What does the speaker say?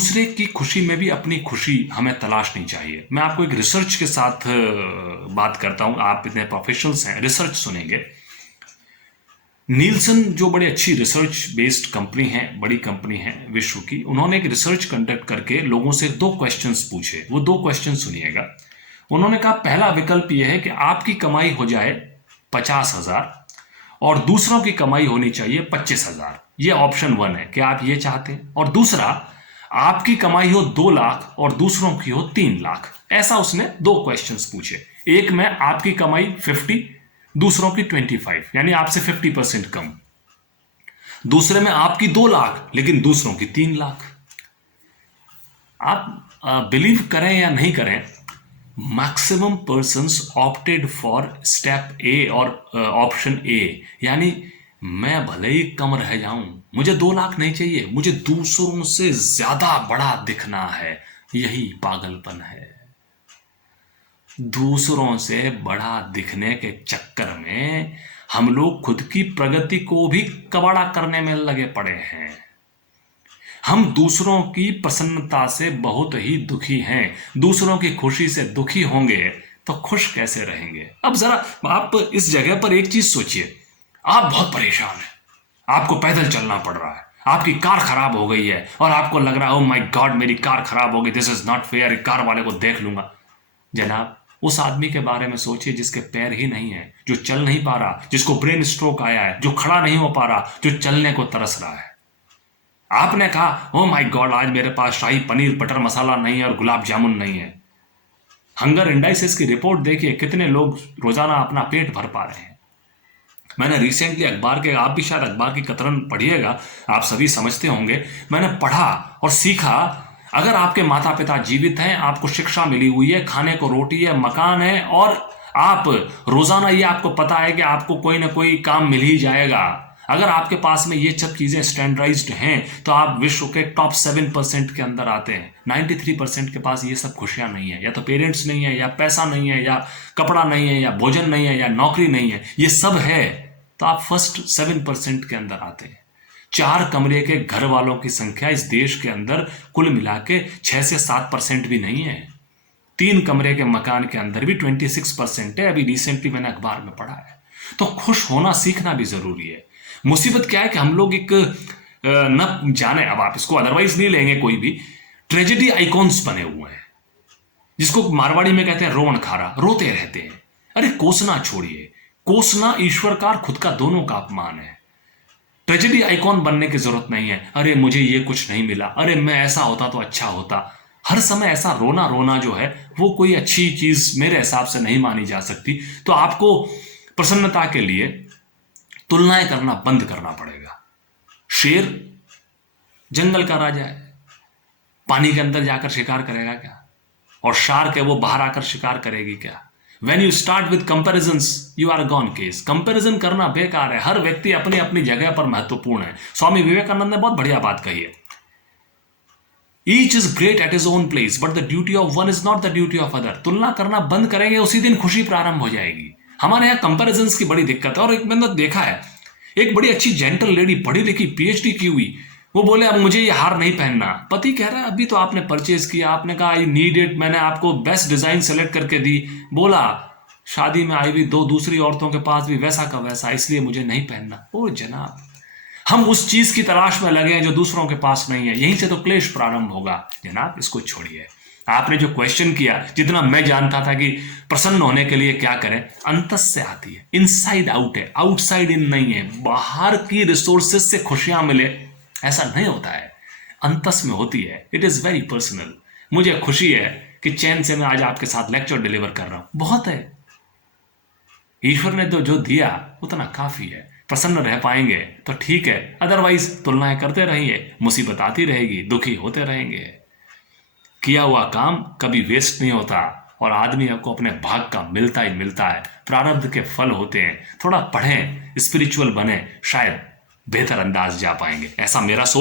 दूसरे की खुशी में भी अपनी खुशी हमें तलाशनी चाहिए। मैं आपको एक रिसर्च के साथ बात करता हूं, आप इतने प्रोफेशनल्स हैं, रिसर्च सुनेंगे। नीलसन जो बड़ी अच्छी रिसर्च बेस्ड कंपनी है, बड़ी कंपनी है विश्व की, उन्होंने एक रिसर्च कंडक्ट करके लोगों से 2 क्वेश्चंस पूछे। वो 2 क्वेश्चन सुनिएगा। उन्होंने कहा पहला विकल्प यह है कि आपकी कमाई हो जाए 50,000 और दूसरों की कमाई होनी चाहिए 25,000। ये ऑप्शन 1 है कि आप ये चाहते हैं। और दूसरा, आपकी कमाई हो 2 लाख और दूसरों की हो 3 लाख। ऐसा उसने 2 क्वेश्चंस पूछे। एक में आपकी कमाई 50, दूसरों की 25, यानी आपसे 50% कम। दूसरे में आपकी 2 लाख लेकिन दूसरों की 3 लाख। आप बिलीव करें या नहीं करें, maximum persons opted for step A और ऑप्शन ए, यानी मैं भले ही कम रह जाऊं, मुझे 2 लाख नहीं चाहिए, मुझे दूसरों से ज्यादा बड़ा दिखना है। यही पागलपन है। दूसरों से बड़ा दिखने के चक्कर में हम लोग खुद की प्रगति को भी कबाड़ा करने में लगे पड़े हैं। हम दूसरों की प्रसन्नता से बहुत ही दुखी हैं। दूसरों की खुशी से दुखी होंगे तो खुश कैसे रहेंगे? अब जरा आप इस जगह पर एक चीज सोचिए। आप बहुत परेशान हैं, आपको पैदल चलना पड़ रहा है, आपकी कार खराब हो गई है और आपको लग रहा है ओ माय गॉड मेरी कार खराब हो गई, this is not fair, car वाले को देख लूंगा। जनाब, उस आदमी के बारे में सोचिए जिसके पैर ही नहीं है, जो चल नहीं पा रहा, जिसको ब्रेन स्ट्रोक आया है, जो खड़ा नहीं हो पा रहा, जो चलने को तरस रहा है। आपने कहा ओ माय गॉड आज मेरे पास शाही पनीर बटर मसाला नहीं है और गुलाब जामुन नहीं है। हंगर इंडाइसिस की रिपोर्ट देखिए, कितने लोग रोजाना अपना पेट भर पा रहे हैं। मैंने रिसेंटली अखबार के, आप भी शायद अखबार की कतरन पढ़िएगा, आप सभी समझते होंगे, मैंने पढ़ा और सीखा, अगर आपके माता पिता जीवित हैं, आपको शिक्षा मिली हुई है, खाने को रोटी है, मकान है और आप रोजाना ये आपको पता है कि आपको कोई ना कोई काम मिल ही जाएगा, अगर आपके पास में ये सब चीजें स्टैंडर्डाइज्ड हैं तो आप विश्व के टॉप 7% के अंदर आते हैं। 93% के पास ये सब खुशियां नहीं है, या तो पेरेंट्स नहीं है, या पैसा नहीं है, या कपड़ा नहीं है, या भोजन नहीं है, या नौकरी नहीं है, ये सब है तो आप फर्स्ट 7% के अंदर आते हैं। 4 कमरे के घर वालों की संख्या इस देश के अंदर कुल मिला के 6 से 7% भी नहीं है। 3 कमरे के मकान के अंदर भी 26% है। अभी रिसेंटली मैंने अखबार में पढ़ा है। तो खुश होना सीखना भी जरूरी है। मुसीबत क्या है कि हम लोग एक न जाने, अब आप इसको अदरवाइज नहीं लेंगे, कोई भी ट्रेजेडी आइकॉन्स बने हुए हैं, जिसको मारवाड़ी में कहते हैं रोवन खारा, रोते रहते हैं। अरे कोसना छोड़िए, कोसना ईश्वर का और खुद का दोनों का अपमान है। ट्रेजेडी आइकॉन बनने की जरूरत नहीं है। अरे मुझे ये कुछ नहीं मिला, अरे मैं ऐसा होता तो अच्छा होता। हर समय ऐसा रोना रोना जो है वो कोई अच्छी चीज मेरे हिसाब से नहीं मानी जा सकती। तो आपको प्रसन्नता के लिए तुलनाएं करना बंद करना पड़ेगा। शेर जंगल का राजा है, पानी के अंदर जाकर शिकार करेगा क्या? और शार्क है, वो बाहर आकर शिकार करेगी क्या? When you start with comparisons, you are a gone case. Comparison करना बेकार है। हर व्यक्ति अपनी अपनी जगह पर महत्वपूर्ण है। स्वामी विवेकानंद ने बहुत बढ़िया बात कही है, Each is great at his own place, but the duty of one is not the duty of other. तुलना करना बंद करेंगे, उसी दिन खुशी प्रारंभ हो जाएगी। हमारे यहाँ कंपैरिजंस की बड़ी दिक्कत है। और एक मैंने देखा है, एक बड़ी अच्छी जेंटल लेडी, पढ़ी लिखी, पीएचडी की हुई, वो बोले अब मुझे ये हार नहीं पहनना। पति कह रहा है अभी तो आपने परचेज किया, आपने कहा आई नीड इट, मैंने आपको बेस्ट डिजाइन सेलेक्ट करके दी, बोला शादी में आई भी 2 दूसरी औरतों के पास भी वैसा का वैसा, इसलिए मुझे नहीं पहनना। ओ जनाब, हम उस चीज की तलाश में लगे हैं जो दूसरों के पास नहीं है। यहीं से तो क्लेश प्रारंभ होगा। जनाब इसको छोड़िए। आपने जो क्वेश्चन किया, जितना मैं जानता था कि प्रसन्न होने के लिए क्या करें, अंतस से आती है, इनसाइड आउट है, आउटसाइड इन नहीं है। बाहर की रिसोर्सेज से खुशियां मिले ऐसा नहीं होता है, अंतस में होती है। It is very personal. मुझे खुशी है कि चैन से मैं आज आपके साथ लेक्चर डिलीवर कर रहा हूं, बहुत है। ईश्वर ने तो जो दिया उतना काफी है। प्रसन्न रह पाएंगे तो ठीक है, अदरवाइज तुलनाएं करते रहिए, मुसीबत आती रहेगी, दुखी होते रहेंगे। किया हुआ काम कभी वेस्ट नहीं होता और आदमी आपको अपने भाग का मिलता ही मिलता है। प्रारब्ध के फल होते हैं। थोड़ा पढ़ें, स्पिरिचुअल बने, शायद बेहतर अंदाज जा पाएंगे। ऐसा मेरा